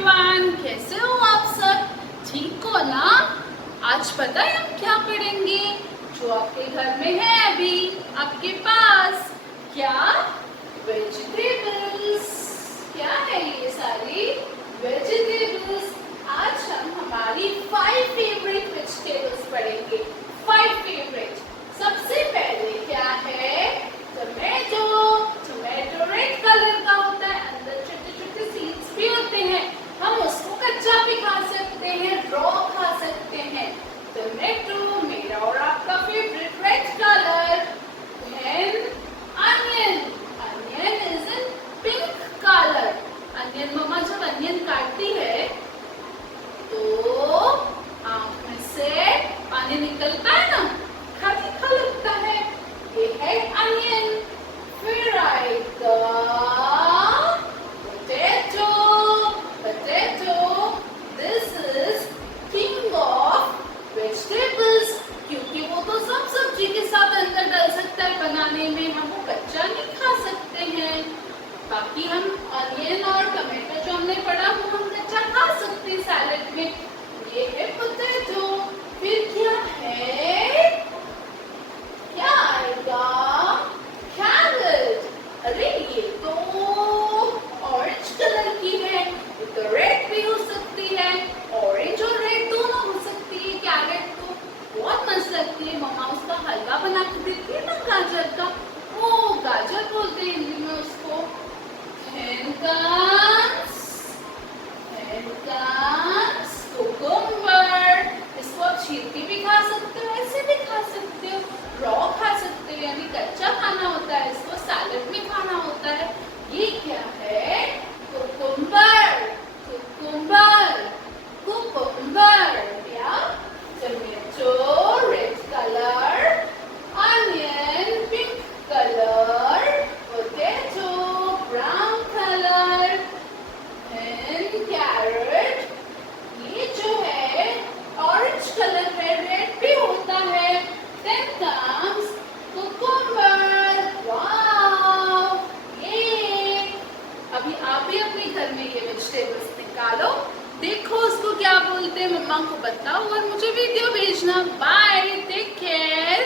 Everyone, कैसे हो आप सब? ठीक हो ना? आज पता है हम क्या पढ़ेंगे? जो आपके घर में है अभी आपके पास, क्या? वेजिटेबल्स। क्या है ये सारी वेजिटेबल्स? आज हम हमारी 5 फेवरेट वेजिटेबल्स पढ़ेंगे। 5 फेवरेट। सबसे पहले क्या है? टोमेटो। टोमेटो रेड कलर का होता है, अंदर छोटे छोटे सीड्स भी होते हैं। हम उसको कच्चा भी खा सकते हैं, रॉ खा सकते हैं। टोमेटो मेरा और आपका favourite red colour. Then onion. Onion is in pink colour. Onion, मम्मा जब अनियन काटती है तो आँख में से पानी निकलता है ना, खा लगता है। ये है अनियन। फिर आएगा potato. Potato, this is king of vegetables, क्योंकि वो तो सब सब्जी के साथ अंदर डल सकता है बनाने में, हम वो कच्चा नहीं खा सकते हैं। बाकी हम अनियन और टमाटो जो हमने पढ़ा वो हम कच्चा खा सकते हैं सैलेड में। ये है पोटैटो। फिर क्या है? क्या आएगा? कैरेट। अरे ये तो ऑरेंज कलर की है, ये तो रेड भी हो सकती है। ऑरेंज और रेड दोनों हो सकती है। कैरेट तो बहुत मस्त लगती है, मम्मा उसका हलवा बना के देती है ना गाजर का, वो गाजर बोलते हैं हिंदी में उसको। कुकुम्बर। इसको आप छील के भी खा सकते हो, ऐसे भी खा सकते हो, रॉ खा सकते हो, यानी कच्चा खाना होता है, इसको सैलेड में खाना होता है। ये क्या है? कुकुम्बर। कुकुम्बर। कुकुम्बर या tomato red colour, onion pink colour, potato brown colour, and carrot ये जो है ऑरेंज कलर में, रेड भी होता है। Then comes cucumber. वाओ! ये अभी आप भी अपने घर में ये वेजिटेबल्स निकालो, देखो उसको क्या बोलते हैं, मम्मा को बताओ और मुझे वीडियो भेजना। Bye, take care.